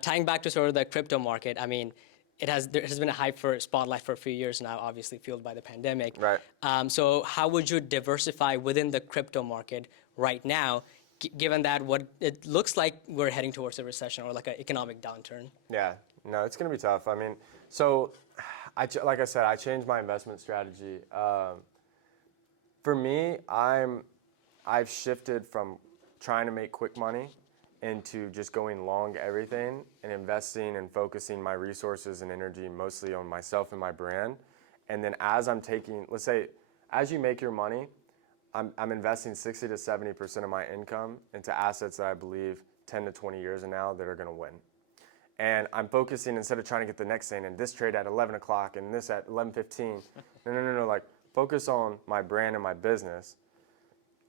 Tying back to sort of the crypto market, I mean, there has been a hype for spotlight for a few years now, obviously fueled by the pandemic. Right. So how would you diversify within the crypto market right now, given that what it looks like we're heading towards a recession or like an economic downturn? Yeah, no, it's going to be tough. I mean, so like I said, I changed my investment strategy. For me, I've shifted from trying to make quick money into just going long everything and investing and focusing my resources and energy mostly on myself and my brand. And then as I'm taking, let's say, as you make your money, I'm investing 60 to 70% of my income into assets that I believe 10 to 20 years from now that are going to win. And I'm focusing, instead of trying to get the next thing and this trade at 11 o'clock and this at 11:15, no, like focus on my brand and my business,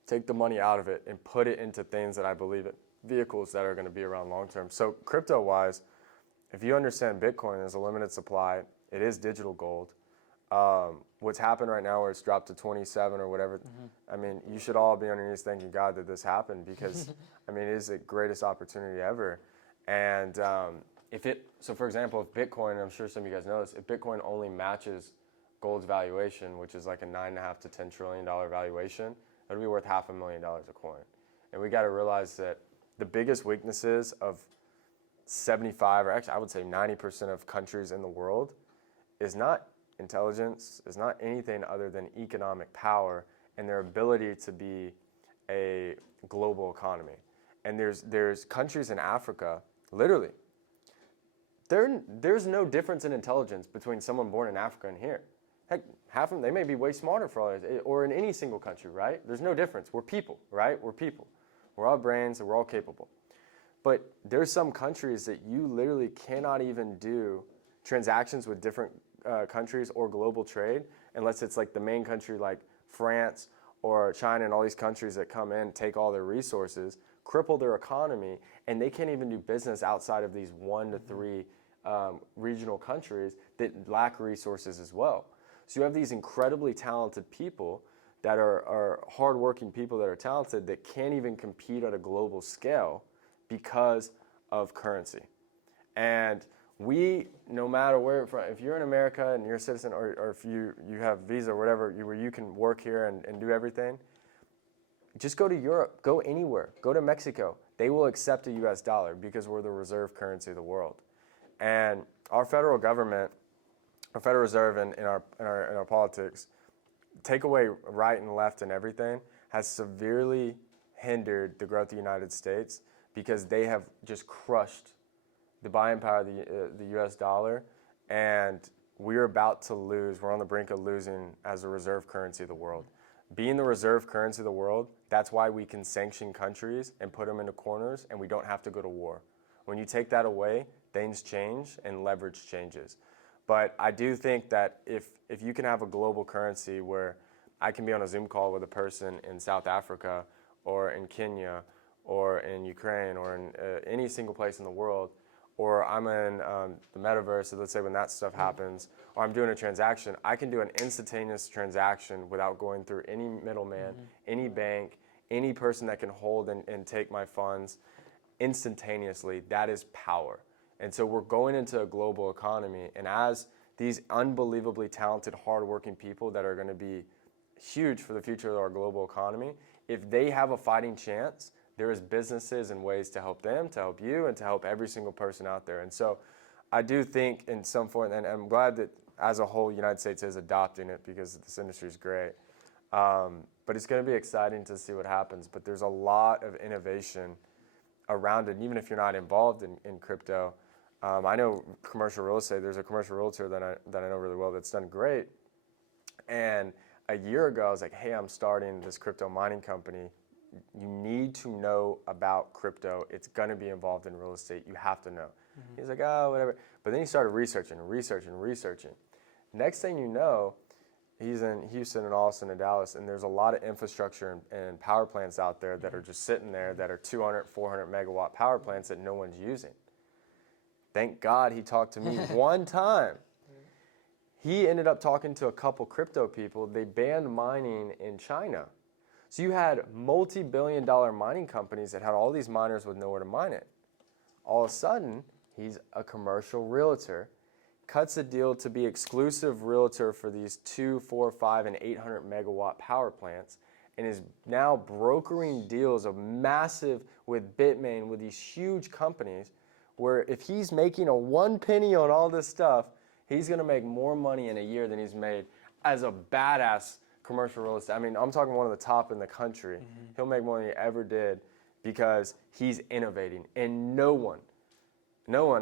take the money out of it and put it into things that I believe in, vehicles that are going to be around long term. So crypto-wise, if you understand Bitcoin is a limited supply, it is digital gold. What's happened right now where it's dropped to 27 or whatever, I mean, you should all be on your knees thanking God that this happened because, I mean, it is the greatest opportunity ever. And so for example, if Bitcoin, I'm sure some of you guys know this, if Bitcoin only matches gold's valuation, which is like a $9.5 to $10 trillion valuation, it'll be worth $500,000 a coin. And we got to realize that the biggest weaknesses of 75, or actually I would say 90% of countries in the world is not intelligence, is not anything other than economic power and their ability to be a global economy. And there's countries in Africa, literally, there's no difference in intelligence between someone born in Africa and here. Heck, half of them, they may be way smarter for all this, or in any single country, right? There's no difference. We're people, right? We're people. We're all brains and we're all capable. But there's some countries that you literally cannot even do transactions with different countries or global trade unless it's like the main country like France or China and all these countries that come in, take all their resources, cripple their economy, and they can't even do business outside of these 1 to 3 regional countries that lack resources as well. So you have these incredibly talented people that are hardworking people that are talented that can't even compete at a global scale because of currency. And we, no matter where, if you're in America and you're a citizen, or if you have visa or whatever, where you can work here and do everything, just go to Europe, go anywhere, go to Mexico. They will accept a US dollar because we're the reserve currency of the world. And our federal government, our Federal Reserve in our politics, take away right and left and everything, has severely hindered the growth of the United States because they have just crushed the buying power of the US dollar, and we're about to lose, we're on the brink of losing as a reserve currency of the world. Being the reserve currency of the world, that's why we can sanction countries and put them into corners and we don't have to go to war. When you take that away, things change and leverage changes. But I do think that if you can have a global currency where I can be on a Zoom call with a person in South Africa or in Kenya or in Ukraine or in any single place in the world, or I'm in the metaverse, so let's say when that stuff happens, or I'm doing a transaction, I can do an instantaneous transaction without going through any middleman, any bank, any person that can hold and take my funds instantaneously. That is power. And so we're going into a global economy, and as these unbelievably talented, hardworking people that are going to be huge for the future of our global economy, if they have a fighting chance, there is businesses and ways to help them, to help you, and to help every single person out there. And so I do think in some form, and I'm glad that as a whole, the United States is adopting it because this industry is great. But it's going to be exciting to see what happens. But there's a lot of innovation around it, and even if you're not involved in crypto. I know commercial real estate, there's a commercial realtor that I know really well that's done great. And a year ago, I was like, hey, I'm starting this crypto mining company. You need to know about crypto. It's going to be involved in real estate. You have to know. He's like, oh, whatever. But then he started researching. Next thing you know, he's in Houston and Austin and Dallas, and there's a lot of infrastructure and power plants out there that are just sitting there that are 200, 400 megawatt power plants that no one's using. Thank God he talked to me one time. He ended up talking to a couple crypto people. They banned mining in China. So you had multi-billion-dollar mining companies that had all these miners with nowhere to mine it. All of a sudden, He's a commercial realtor, cuts a deal to be exclusive realtor for these 2, 4, 5, and 800 megawatt power plants, and is now brokering deals of massive with Bitmain, with these huge companies, where if he's making a 1 penny on all this stuff, he's going to make more money in a year than he's made as a badass commercial real estate. I mean, I'm talking one of the top in the country. Mm-hmm. He'll make more than he ever did because he's innovating, and no one,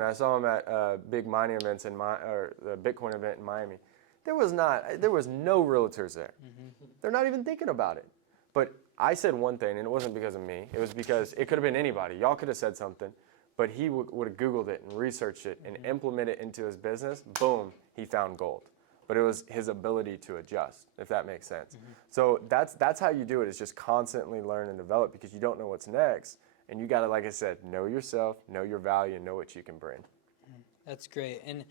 I saw him at big mining events or the Bitcoin event in Miami. There was no realtors there. Mm-hmm. They're not even thinking about it. But I said one thing, and it wasn't because of me. It was because it could have been anybody. Y'all could have said something, but he would have Googled it and researched it and implemented it into his business. Boom, he found gold. But it was his ability to adjust, if that makes sense. Mm-hmm. So that's how you do it, is just constantly learn and develop, because you don't know what's next. And you got to, like I said, know yourself, know your value, and know what you can bring. That's great. And